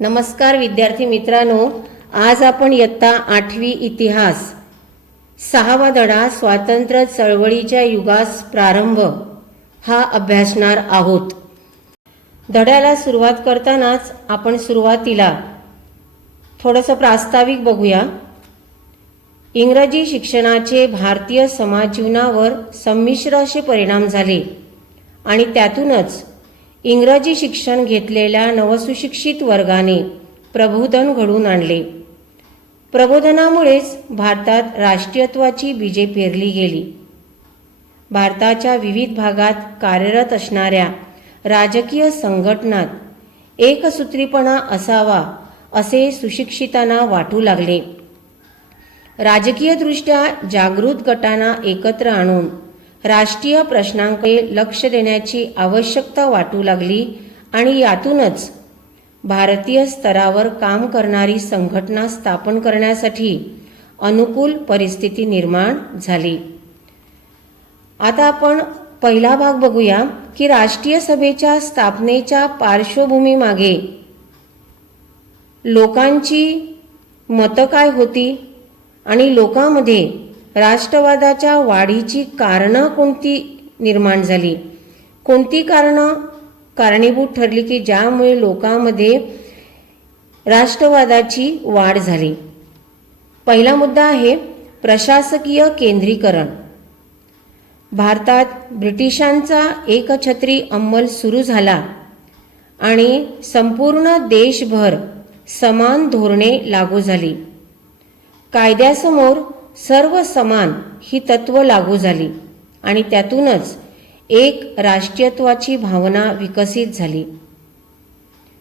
नमस्कार विद्यार्थी मित्रांनो, आज आपण इयत्ता 8वी इतिहास 6वा धडा स्वातंत्र्य चळवळीच्या युगास प्रारंभ हा अभ्यासणार आहोत। धड्याला सुरुवात करतानाच आपण सुरुवातीला थोडंसं प्रास्ताविक बघूया। इंग्रजी शिक्षणाचे भारतीय समाज जीवनावर संमिश्र असे परिणाम झाले आणि त्यातूनच इंग्रजी शिक्षण घेतलेल्या नवसुशिक्षित वर्गाने प्रबोधन घडवून आणले। प्रबोधनामुळेच भारतात राष्ट्रीयत्वाची बीजे पेरली गेली। भारताच्या विविध भागात कार्यरत असणाऱ्या राजकीय संघटनात एकसूत्रीपणा असावा असे सुशिक्षितांना वाटू लागले। राजकीयदृष्ट्या जागृत गटांना एकत्र आणून राष्ट्रीय प्रश्नांकडे लक्ष देण्याची आवश्यकता वाटू लागली आणि यातूनच भारतीय स्तरावर काम करणारी संघटना स्थापन करण्यासाठी अनुकूल परिस्थिती निर्माण झाली। आता आपण पहिला भाग बघूया की राष्ट्रीय सभेच्या स्थापनेच्या पार्श्वभूमीमागे लोकांची मतं काय होती आणि लोकांमध्ये राष्ट्रवादाच्या वाढीची कारणं कोणती निर्माण झाली, कोणती कारणं कारणीभूत ठरली की ज्यामुळे लोकांमध्ये राष्ट्रवादाची वाढ झाली। पहिला मुद्दा आहे प्रशासकीय केंद्रीकरण। भारतात ब्रिटिशांचा एकछत्री अंमल सुरू झाला आणि संपूर्ण देशभर समान धोरणे लागू झाली। कायद्यासमोर सर्व समान ही तत्व लागू झाली आणि त्यातूनच एक राष्ट्रीयत्वाची भावना विकसित झाली।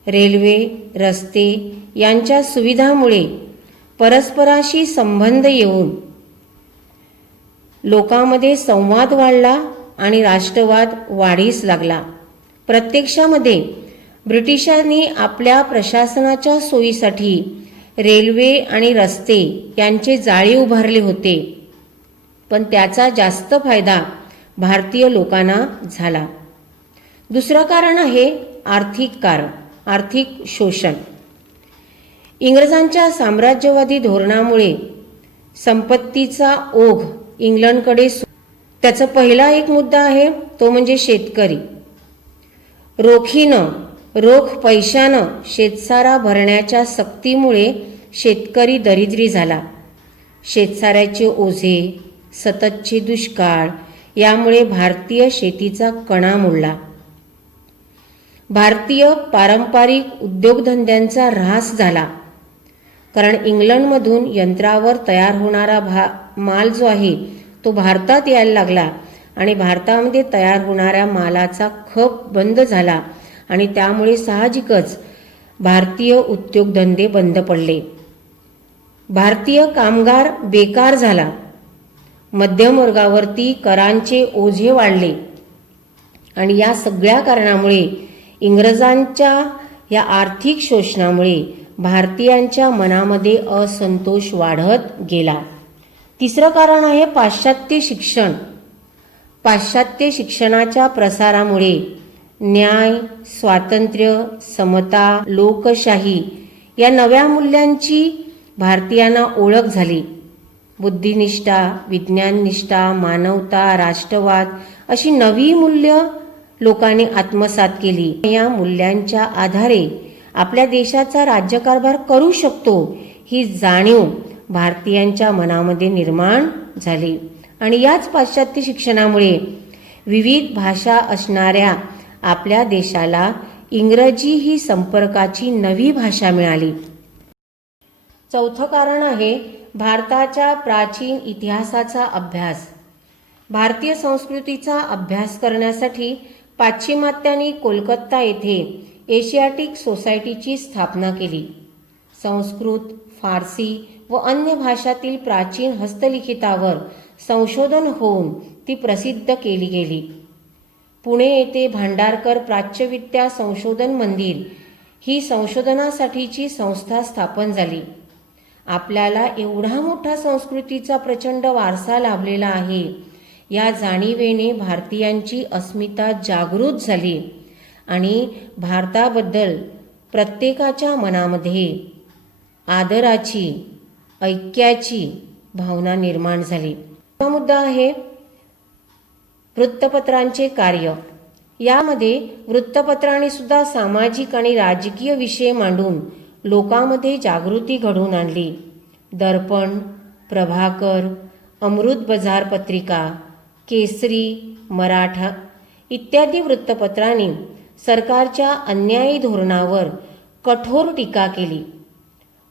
रेल्वे, रस्ते यांच्या सुविधामुळे परस्पराशी संबंध येऊन लोकांमध्ये संवाद वाढला आणि राष्ट्रवाद वाढीस लागला। प्रत्यक्षामध्ये ब्रिटिशांनी आपल्या प्रशासनाच्या सोयीसाठी रेल्वे आणि रस्ते यांचे जाळे उभारले होते, पण त्याचा जास्त फायदा भारतीय लोकांना झाला। दुसरं कारण आहे आर्थिक कारण, आर्थिक शोषण। इंग्रजांच्या साम्राज्यवादी धोरणामुळे संपत्तीचा ओघ इंग्लंडकडे त्याचा पहिला एक मुद्दा आहे तो म्हणजे शेतकरी। रोखीनं रोख पैशानं शेतसारा भरण्याच्या सक्तीमुळे शेतकरी दरिद्री झाला। शेतसाऱ्याचे ओझे, सततचे दुष्काळ यामुळे भारतीय शेतीचा कणा मोडला। भारतीय पारंपरिक उद्योगधंद्यांचा ऱ्हास झाला, कारण इंग्लंडमधून यंत्रावर तयार होणारा माल जो आहे तो भारतात यायला लागला आणि भारतामध्ये तयार होणाऱ्या मालाचा खप बंद झाला आणि त्यामुळे साहजिकच भारतीय उद्योगधंदे बंद पडले। भारतीय कामगार बेकार झाला। मध्यम वर्गावरती करांचे ओझे वाढले आणि या सगळ्या कारणामुळे इंग्रजांच्या या आर्थिक शोषणामुळे भारतीयांच्या मनामध्ये असंतोष वाढत गेला। तिसरं कारण आहे पाश्चात्य शिक्षण। पाश्चात्य शिक्षणाच्या प्रसारामुळे न्याय, स्वातंत्र्य, समता, लोकशाही या नव्या मूल्यांची भारतीयांना ओळख झाली। बुद्धिनिष्ठा, विज्ञाननिष्ठा, मानवता, राष्ट्रवाद अशी नवी मूल्य लोकांनी आत्मसात केली। या मूल्यांच्या आधारे आपल्या देशाचा राज्यकारभार करू शकतो ही जाणीव भारतीयांच्या मनामध्ये निर्माण झाली आणि याच पाश्चात्य शिक्षणामुळे विविध भाषा असणाऱ्या आपल्या देशाला इंग्रजी ही संपर्काची नवी भाषा मिळाली। चौथं कारण आहे भारताच्या प्राचीन इतिहासाचा अभ्यास। भारतीय संस्कृतीचा अभ्यास करण्यासाठी पाश्चिमात्यांनी कोलकाता येथे एशियाटिक सोसायटीची स्थापना केली। संस्कृत, फारसी व अन्य भाषातील प्राचीन हस्तलिखितावर संशोधन होऊन ती प्रसिद्ध केली गेली। पुणे येथे भांडारकर प्राच्यविद्या संशोधन मंदिर ही संशोधनासाठीची संस्था स्थापन झाली। आपल्याला एवढा मोठा संस्कृतीचा प्रचंड वारसा लाभलेला आहे या जाणीवेने भारतीयांची अस्मिता जागृत झाली आणि भारताबद्दल प्रत्येकाच्या मनामध्ये आदराची, ऐक्याची भावना निर्माण झाली. हा मुद्दा आहे वृत्तपत्रांचे कार्य. यामध्ये वृत्तपत्रांनी सुद्धा सामाजिक आणि राजकीय विषय मांडून लोकांमध्ये जागृती घडवून आणली. दर्पण, प्रभाकर, अमृत बजार पत्रिका, केसरी, मराठा इत्यादी वृत्तपत्रांनी सरकारच्या अन्यायी धोरणावर कठोर टीका केली.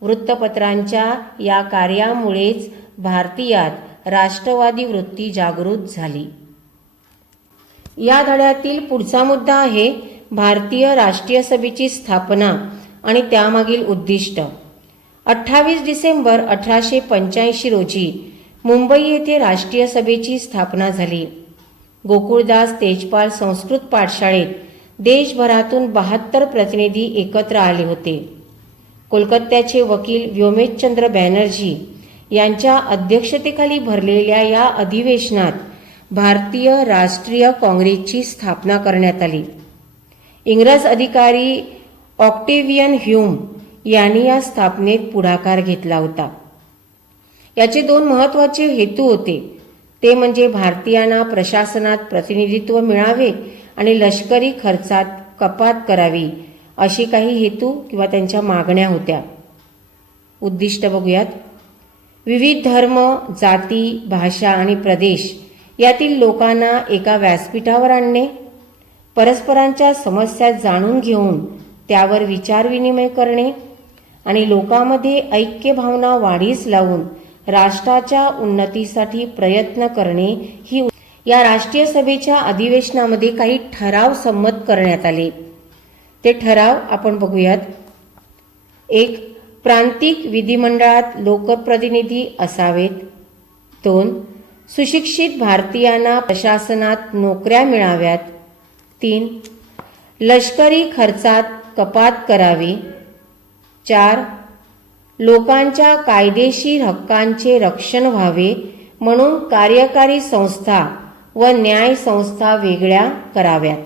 वृत्तपत्रांच्या या कार्यामुळेच भारतीयात राष्ट्रवादी वृत्ती जागृत झाली. या धड्यातील पुढचा मुद्दा आहे भारतीय राष्ट्रीय सभेची स्थापना आणि त्यामागील उद्दिष्ट. 28 डिसेंबर 1885 रोजी मुंबई येथे राष्ट्रीय सभेची स्थापना झाली. गोकुळदास तेजपाल संस्कृत पाठशाळेत देशभरातून 72 प्रतिनिधी एकत्र आले होते. कोलकात्याचे वकील व्योमेशचंद्र बॅनर्जी यांच्या अध्यक्षतेखाली भरलेल्या या अधिवेशनात भारतीय राष्ट्रीय काँग्रेसची स्थापना करण्यात आली. इंग्रज अधिकारी ऑक्टेवियन ह्यूम यांनी या स्थापनेत पुढाकार घेतला होता. याचे 2 महत्त्वाचे हेतू होते. ते म्हणजे भारतीयांना प्रशासनात प्रतिनिधित्व मिळावे आणि लष्करी खर्चात कपात करावी अशी काही हेतू किंवा त्यांच्या मागण्या होत्या. उद्दिष्ट बघूयात. विविध धर्म, जाती, भाषा आणि प्रदेश यातील लोकांना एका व्यासपीठावर आणणे, परस्परांच्या समस्या जाणून घेऊन त्यावर विचारविनिमय करणे आणि लोकांमध्ये ऐक्य भावना वाढीस लावून राष्ट्राच्या उन्नतीसाठी प्रयत्न करणे ही. या राष्ट्रीय सभेच्या अधिवेशनामध्ये काही ठराव संमत करण्यात आले. ते ठराव आपण बघूयात. 1. प्रांतिक विधिमंडळात लोकप्रतिनिधी असावेत. 2. सुशिक्षित भारतीयांना प्रशासनात नोकऱ्या मिळाव्यात. 3. लष्करी खर्चात कपात करावी. 4. लोकांच्या कायदेशीर हक्कांचे रक्षण व्हावे म्हणून कार्यकारी संस्था व न्याय संस्था वेगळ्या कराव्यात.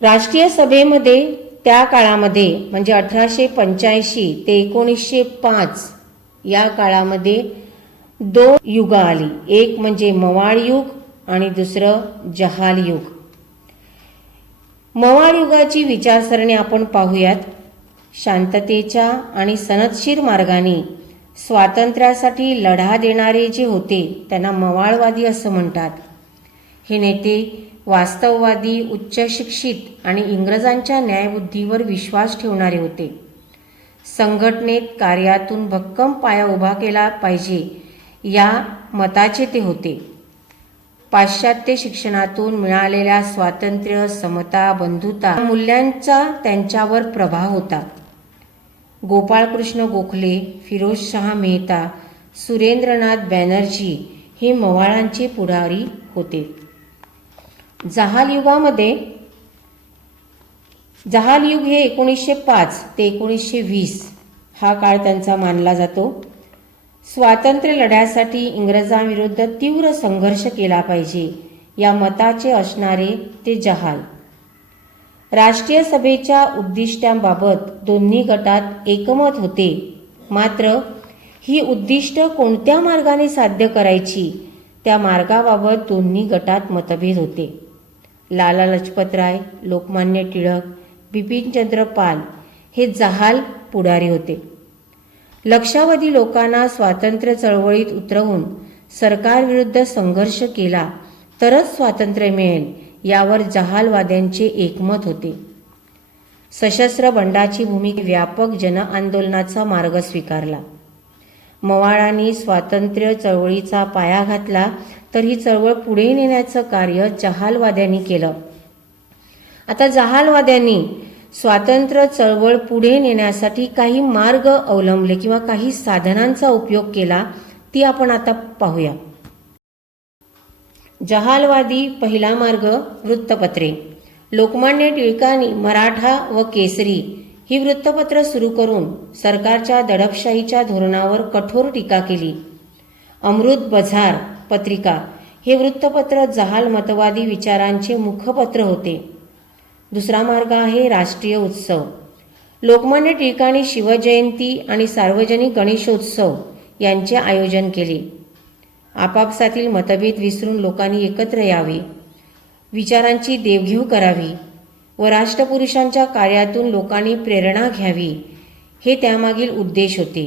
राष्ट्रीय सभेमध्ये त्या काळामध्ये म्हणजे 1885 ते 1905 या काळामध्ये 2 युग आली. एक म्हणजे मवाळ युग आणि दुसरं जहाल युग. मवाळ युगाची विचारसरणी आपण पाहूयात. शांततेच्या आणि सनदशीर मार्गाने स्वातंत्र्यासाठी लढा देणारे जे होते त्यांना मवाळवादी असं म्हणतात. हे नेते वास्तववादी, उच्च शिक्षित आणि इंग्रजांच्या न्यायबुद्धीवर विश्वास ठेवणारे होते. संघटनेत कार्यातून भक्कम पाया उभा केला पाहिजे या मताचे ते होते. पाश्चात्य शिक्षणातून मिळालेल्या स्वातंत्र्य, समता, बंधुता मूल्यांचा त्यांच्यावर प्रभाव होता. गोपाळकृष्ण गोखले, फिरोजशाह मेहता, सुरेंद्रनाथ बॅनर्जी हे मवाळांचे पुढारी होते. जहाल युग हे 1905 ते 1920 हा काळ त्यांचा मानला जातो. स्वातंत्र्य लढ्यासाठी इंग्रजांविरुद्ध तीव्र संघर्ष केला पाहिजे या मताचे असणारे ते जहाल. राष्ट्रीय सभेच्या उद्दिष्टांबाबत दोन्ही गटात एकमत होते. मात्र ही उद्दिष्ट कोणत्या मार्गाने साध्य करायची त्या मार्गाबाबत दोन्ही गटात मतभेद होते. लाला लजपतराय, लोकमान्य टिळक, बिपिनचंद्र पाल हे जहाल पुढारी होते. लक्षावधी लोकांना स्वातंत्र्य चळवळीत उतरवून सरकारविरुद्ध संघर्ष केला तरच स्वातंत्र्य मिळेल यावर जहालवाद्यांचे एकमत होते. सशस्त्र बंडाची भूमिका व्यापक जनआंदोलनाचा मार्ग स्वीकारला. मवाळांनी स्वातंत्र्य चळवळीचा पाया घातला तर ही चळवळ पुढे नेण्याचं कार्य जहालवाद्यांनी केलं. आता जहालवाद्यांनी स्वातंत्र्य चळवळ पुढे नेण्यासाठी काही मार्ग अवलंबले किंवा काही साधनांचा उपयोग केला, ती आपण आता पाहूया. जहालवादी पहिला मार्ग वृत्तपत्रे. लोकमान्य टिळकांनी मराठा व केसरी ही वृत्तपत्र सुरू करून सरकारच्या दडपशाहीच्या धोरणावर कठोर टीका केली. अमृत बजार पत्रिका हे वृत्तपत्र जहाल मतवादी विचारांचे मुखपत्र होते. दुसरा मार्ग आहे राष्ट्रीय उत्सव. लोकमान्य टिळकांनी शिवजयंती आणि सार्वजनिक गणेशोत्सव यांचे आयोजन केले. आपापसातील मतभेद विसरून लोकांनी एकत्र यावे, विचारांची देवघेव करावी व राष्ट्रपुरुषांच्या कार्यातून लोकांनी प्रेरणा घ्यावी, हे त्यामागील उद्देश होते.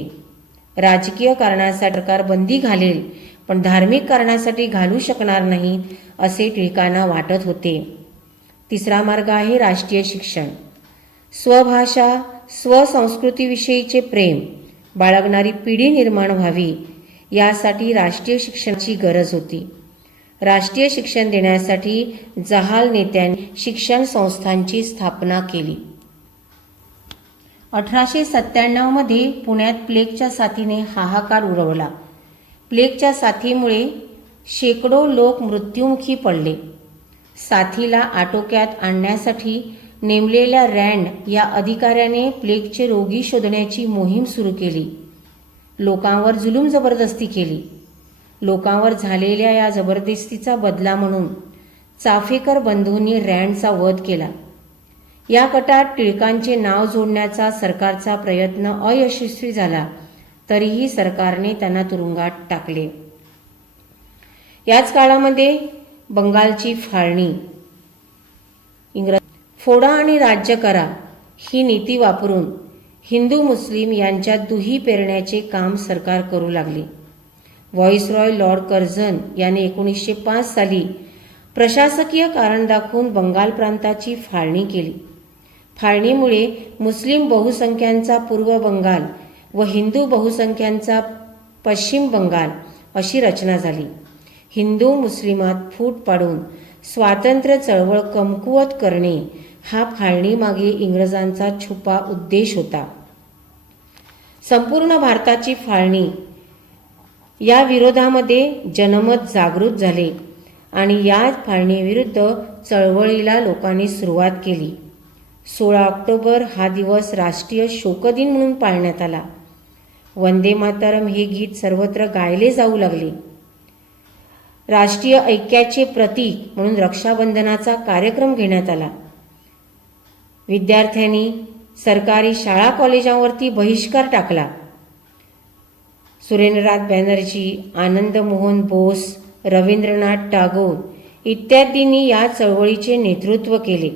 राजकीय कारणासाठी सरकार बंदी घालेल, पण धार्मिक कारणासाठी घालू शकणार नाही, असे टिळकांना वाटत होते. तिसरा मार्ग आहे राष्ट्रीय शिक्षण. स्वभाषा, स्वसंस्कृतीविषयीचे प्रेम बाळगणारी पिढी निर्माण व्हावी, यासाठी राष्ट्रीय शिक्षणाची गरज होती. राष्ट्रीय शिक्षण देण्यासाठी जहाल नेत्यांनी शिक्षण संस्थांची स्थापना केली. 1897 मध्ये पुण्यात प्लेगच्या साथीने हाहाकार उडवला. प्लेगच्या साथीमुळे शेकडो लोक मृत्युमुखी पडले. साथीला आटोक्यात आणण्यासाठी नेमलेल्या रँड या अधिकाऱ्याने प्लेगचे रोगी शोधण्याची मोहीम सुरू केली. लोकांवर जुलूम जबरदस्ती केली. लोकांवर झालेल्या या जबरदस्तीचा बदला म्हणून चाफेकर बंधूंनी रँडचा वध केला. या कटात टिळकांचे नाव जोडण्याचा सरकारचा प्रयत्न अयशस्वी झाला, तरीही सरकारने त्यांना तुरुंगात टाकले. याच काळामध्ये बंगालची फाळणी, फोडा आणि राज्य करा ही नीती वापरून हिंदू मुस्लिम यांच्यात दुही पेरण्याचे काम सरकार करू लागले. व्हॉइसरॉय लॉर्ड कर्झन याने 1905 साली प्रशासकीय कारण दाखवून बंगाल प्रांताची फाळणी केली. फाळणीमुळे मुस्लिम बहुसंख्यांचा पूर्व बंगाल व हिंदू बहुसंख्यांचा पश्चिम बंगाल अशी रचना झाली. हिंदू मुस्लिमात फूट पाडून स्वातंत्र्य चळवळ कमकुवत करणे हा फाळणीमागे इंग्रजांचा छुपा उद्देश होता. संपूर्ण भारताची फाळणी या विरोधामध्ये जनमत जागृत झाले आणि या फाळणीविरुद्ध चळवळीला लोकांनी सुरुवात केली. 16 ऑक्टोबर हा दिवस राष्ट्रीय शोकदिन म्हणून पाळण्यात आला. वंदे मातरम हे गीत सर्वत्र गायले जाऊ लागले. राष्ट्रीय ऐक्याचे प्रतीक म्हणून रक्षाबंधनाचा कार्यक्रम घेण्यात आला. विद्यार्थ्यांनी सरकारी शाळा कॉलेजांवरती बहिष्कार टाकला. सुरेंद्रनाथ बॅनर्जी, आनंद मोहन बोस, रवींद्रनाथ टागोर इत्यादींनी या चळवळीचे नेतृत्व केले.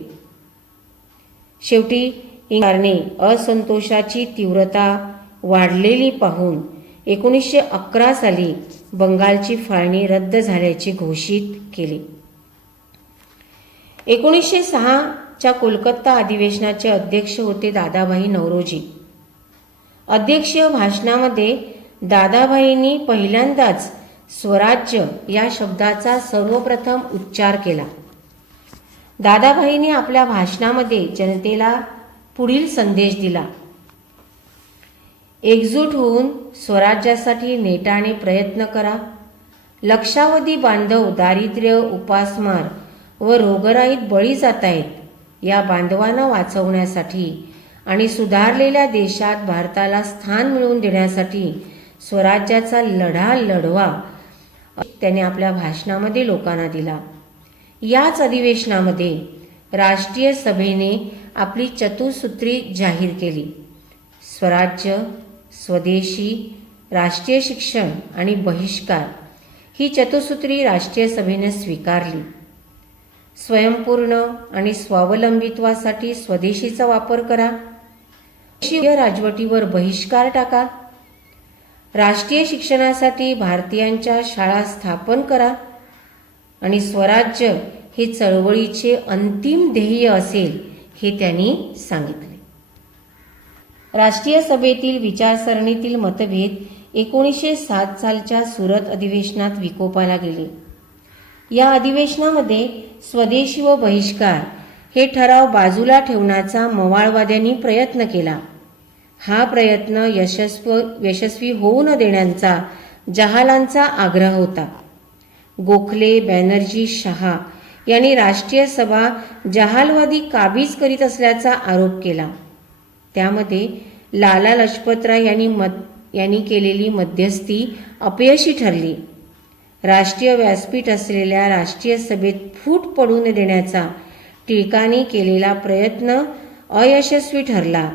शेवटी इंग्रजांनी असंतोषाची तीव्रता वाढलेली पाहून 1911 साली बंगालची फाळणी रद्द झाल्याचे घोषित केले. 1906 च्या कोलकाता अधिवेशनाचे अध्यक्ष होते दादाभाई नौरोजी. अध्यक्षीय भाषणामध्ये दादाभाईंनी पहिल्यांदाच स्वराज्य या शब्दाचा सर्वप्रथम उच्चार केला. दादाभाईंनी आपल्या भाषणामध्ये जनतेला पुढील संदेश दिला: एकजूट होऊन स्वराज्यासाठी नेटाने प्रयत्न करा. लक्षावधी बांधव दारिद्र्य, उपासमार व रोगराईत बळी जात आहेत. या बांधवांना वाचवण्यासाठी आणि सुधारलेल्या देशात भारताला स्थान मिळवून देण्यासाठी स्वराज्याचा लढा लढवा, त्याने आपल्या भाषणामध्ये लोकांना दिला. याच अधिवेशनामध्ये राष्ट्रीय सभेने आपली चतुसूत्री जाहीर केली. स्वराज्य, स्वदेशी, राष्ट्रीय शिक्षण आणि बहिष्कार ही चतुसूत्री राष्ट्रीय सभेने स्वीकारली. स्वयंपूर्ण आणि स्वावलंबित्वासाठी स्वदेशीचा वापर करा. राष्ट्रीय राजवटीवर बहिष्कार टाका. राष्ट्रीय शिक्षणासाठी भारतीयांच्या शाळा स्थापन करा आणि स्वराज्य हे चळवळीचे अंतिम ध्येय असेल, हे त्यांनी सांगितले. राष्ट्रीय सभेतील विचारसरणीतील मतभेद 1907 सालच्या सुरत अधिवेशनात विकोपाला गेले. या अधिवेशनामध्ये स्वदेशी व बहिष्कार हे ठराव बाजूला ठेवण्याचा मवाळवाद्यांनी प्रयत्न केला. हा प्रयत्न यशस्वी होऊ न देण्याचा जहालांचा आग्रह होता. गोखले, बॅनर्जी, शहा यांनी राष्ट्रीय सभा जहालवादी काबीज करीत असल्याचा आरोप केला. त्यामध्ये लाला लजपतराय यांनी केलेली मध्यस्थी अपयशी ठरली. राष्ट्रीय व्यासपीठ असलेल्या राष्ट्रीय सभेत फूट पडू न देण्याचा टिळकांनी केलेला प्रयत्न अयशस्वी ठरला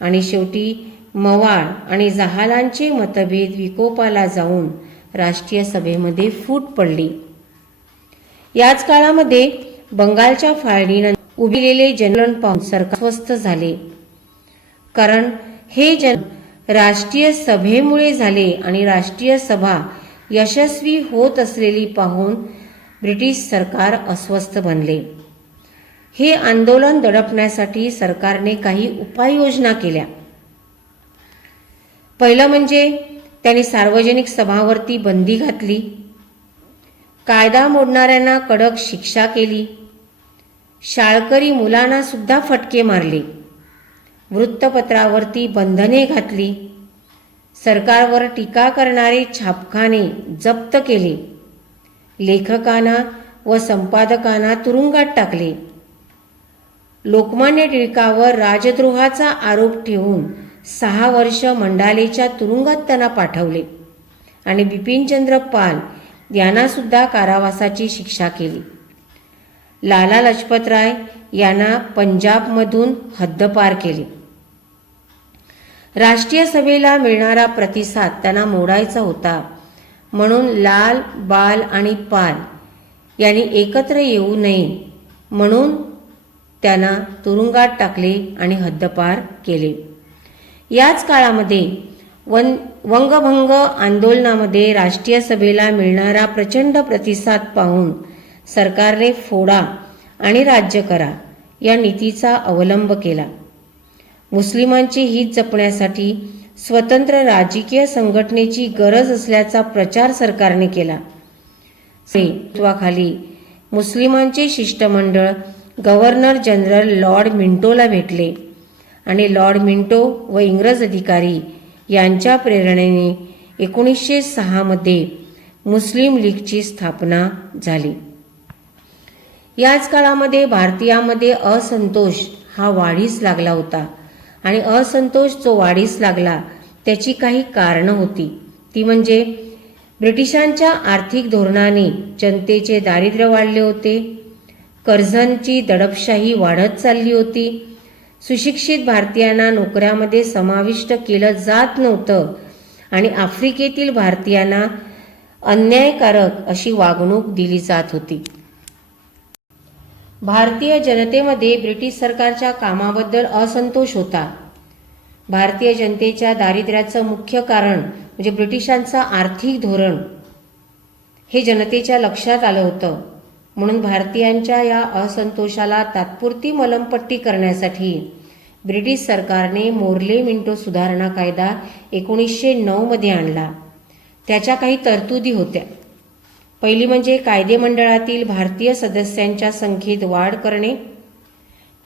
आणि शेवटी मवाळ आणि जहालांचे मतभेद विकोपाला जाऊन राष्ट्रीय सभेमध्ये फूट पडली. याच काळामध्ये बंगालच्या फाळणीनंतर उभिलेले जनआंदोलन पाहून सरकार अस्वस्थ झाले, कारण हे राष्ट्रीय सभेमुळे झाले आणि राष्ट्रीय सभा यशस्वी होत असलेली पाहून ब्रिटिश सरकार अस्वस्थ बनले. हे आंदोलन दडपण्यासाठी सरकारने काही उपाययोजना केल्या. पहिलं म्हणजे त्यांनी सार्वजनिक सभांवरती बंदी घातली, कायदा मोडणाऱ्यांना कडक शिक्षा केली, शाळकरी मुलांना सुद्धा फटके मारले, वृत्तपत्रावरती बंधने घातली, सरकारवर टीका करणारे छापखाने जप्त केले, लेखकांना व संपादकांना तुरुंगात टाकले, लोकमान्य टिळकावर राजद्रोहाचा आरोप ठेवून 6 वर्ष मंडालेच्या तुरुंगात त्यांना पाठवले आणि बिपिनचंद्र पाल यांना सुद्धा कारावासाची शिक्षा केली. लाला लजपतराय यांना पंजाबमधून हद्दपार केले. राष्ट्रीय सभेला मिळणारा प्रतिसाद त्यांना मोडायचा होता, म्हणून लाल, बाल आणि पाल यांनी एकत्र येऊ नये म्हणून त्यांना तुरुंगात टाकले आणि हद्दपार केले. याच काळामध्ये वंगभंग आंदोलनामध्ये राष्ट्रीय सभेला मिळणारा प्रचंड प्रतिसाद पाहून सरकारने फोडा आणि राज्य करा या नीतीचा अवलंब केला. मुस्लिमांचे हित जपण्यासाठी स्वतंत्र राजकीय संघटनेची गरज असल्याचा प्रचार सरकारने केला. नेतृत्वाखाली मुस्लिमांचे शिष्टमंडळ गव्हर्नर जनरल लॉर्ड मिंटोला भेटले आणि लॉर्ड मिंटो व इंग्रज अधिकारी यांच्या प्रेरणेने 1906 मध्ये मुस्लिम लीगची स्थापना झाली. याच काळामध्ये भारतीयांमध्ये असंतोष हा वाढीस लागला होता आणि असंतोष जो वाढीस लागला त्याची काही कारणं होती. ती म्हणजे ब्रिटिशांच्या आर्थिक धोरणाने जनतेचे दारिद्र्य वाढले होते, कर्जांची दडपशाही वाढत चालली होती, सुशिक्षित भारतीयांना नोकऱ्यामध्ये समाविष्ट केलं जात नव्हतं आणि आफ्रिकेतील भारतीयांना अन्यायकारक अशी वागणूक दिली जात होती. भारतीय जनतेमध्ये ब्रिटिश सरकारच्या कामाबद्दल असंतोष होता. भारतीय जनतेच्या दारिद्र्याचं मुख्य कारण म्हणजे ब्रिटिशांचं आर्थिक धोरण हे जनतेच्या लक्षात आलं होतं. म्हणून भारतीयांच्या या असंतोषाला तात्पुरती मलमपट्टी करण्यासाठी ब्रिटिश सरकारने मोर्ले मिंटो सुधारणा कायदा 1909 मध्ये आणला. त्याच्या काही तरतुदी होत्या. पहिली म्हणजे कायदेमंडळातील भारतीय सदस्यांच्या संख्येत वाढ करणे,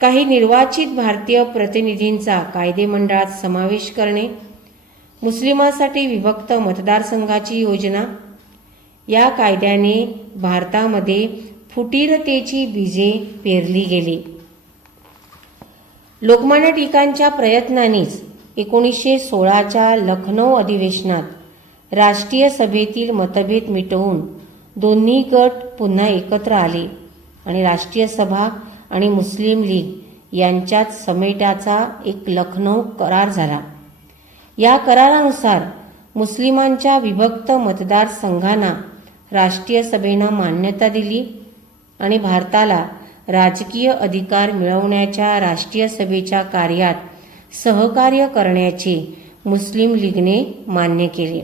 काही निर्वाचित भारतीय प्रतिनिधींचा कायदेमंडळात समावेश करणे, मुस्लिमांसाठी विभक्त मतदारसंघाची योजना. या कायद्याने भारतामध्ये फुटीरतेची बीजे पेरली गेली. लोकमान्य टिळकांच्या प्रयत्नांनीच 1916च्या लखनौ अधिवेशनात राष्ट्रीय सभेतील मतभेद मिटवून दोन्ही गट पुन्हा एकत्र आले आणि राष्ट्रीय सभा आणि मुस्लिम लीग यांच्यात समेटाचा एक लखनौ करार झाला. या करारानुसार मुस्लिमांच्या विभक्त मतदारसंघांना राष्ट्रीय सभेनं मान्यता दिली आणि भारताला राजकीय अधिकार मिळवण्याच्या राष्ट्रीय सभेच्या कार्यात सहकार्य करण्याचे मुस्लिम लीगने मान्य केले.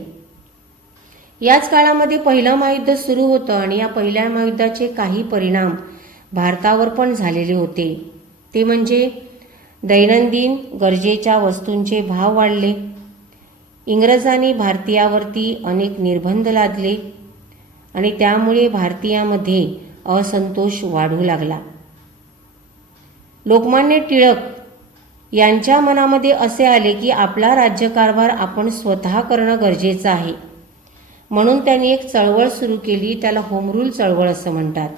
याच काळामध्ये पहिलं महायुद्ध सुरू होतं आणि या पहिल्या महायुद्धाचे काही परिणाम भारतावर पण झालेले होते. ते म्हणजे दैनंदिन गरजेच्या वस्तूंचे भाव वाढले, इंग्रजांनी भारतीयावरती अनेक निर्बंध लादले आणि त्यामुळे भारतीयामध्ये असंतोष वाढू लागला. लोकमान्य टिळक यांच्या मनामध्ये असे आले की आपला राज्यकारभार आपण स्वतः करणं गरजेचं आहे. म्हणून त्यांनी एक चळवळ सुरू केली, त्याला होम रूल चळवळ असं म्हणतात.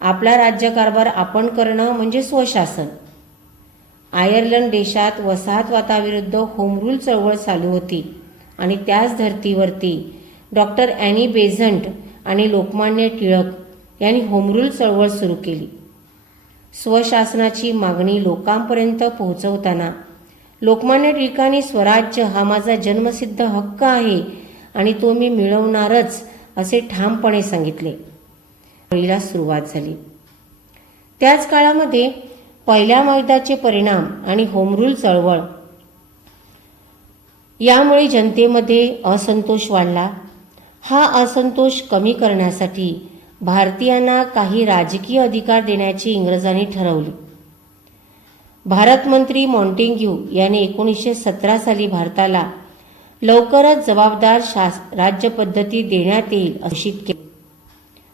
आपला राज्यकारभार आपण करणं म्हणजे स्वशासन. आयर्लंड देशात वसाहतवादाविरुद्ध होम रूल चळवळ चालू होती आणि त्याच धर्तीवरती डॉक्टर ॲनी बेझंट आणि लोकमान्य टिळक यांनी होम रूल चळवळ सुरू केली. स्वशासनाची मागणी लोकांपर्यंत पोहोचवताना लोकमान्य टिळकांनी स्वराज्य हा माझा जन्मसिद्ध हक्क आहे आणि तो मी मिळवणारच असे ठामपणे सांगितले. चळवळीला सुरुवात झाली. त्याच काळामध्ये पहिल्या महायुद्धाचे परिणाम आणि होमरूल चळवळ यामुळे जनतेमध्ये असंतोष वाढला. हा असंतोष कमी करण्यासाठी भारतीयांना काही राजकीय अधिकार देण्याची इंग्रजांनी ठरवले. भारत मंत्री मॉन्टेग्यू यांनी 1917 साली भारताला लवकरच जबाबदार राज्यपद्धती देण्यात येईल घोषित केले.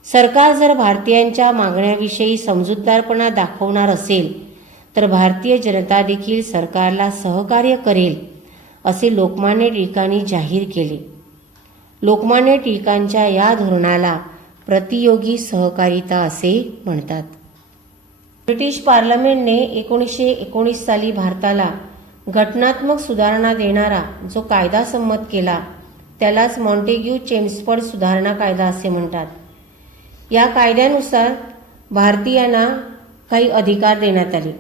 सरकार जर भारतीयांच्या मागण्याविषयी समजूतदारपणा दाखवणार असेल तर भारतीय जनता देखील सरकारला सहकार्य करेल असे लोकमान्य टिळकांनी जाहीर केले. लोकमान्य टिळकांच्या या धोरणाला प्रतियोगी सहकारिता असे म्हणतात. ब्रिटिश पार्लमेंटने 1919 साली भारताला घटनात्मक सुधारणा देणारा जो कायदा संमत केला त्यालाच मॉन्टेग्यू-चेम्सफोर्ड सुधारणा कायदा असे म्हणतात. या कायद्यानुसार भारतीयांना काही अधिकार देण्यात आले.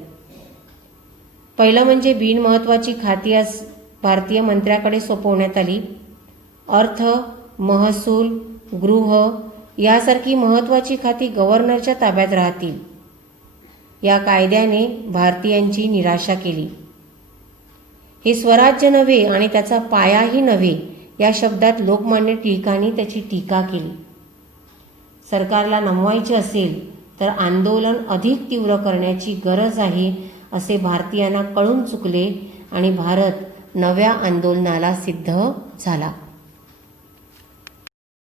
पहिलं म्हणजे बिनमहत्वाची खाती भारतीय मंत्र्याकडे सोपवण्यात आली. अर्थ, महसूल, गृह यासारखी महत्वाची खाती गव्हर्नरच्या ताब्यात राहतील. या कायद्याने भारतीयांची निराशा केली. हे स्वराज्य नव्हे आणि त्याचा पायाही नव्हे या शब्दात लोकमान्य टिळकांनी त्याची टीका केली. सरकारला नमवायचे असेल तर आंदोलन अधिक तीव्र करण्याची गरज आहे असे भारतीयांना कळून चुकले आणि भारत नव्या आंदोलनाला सिद्ध झाला.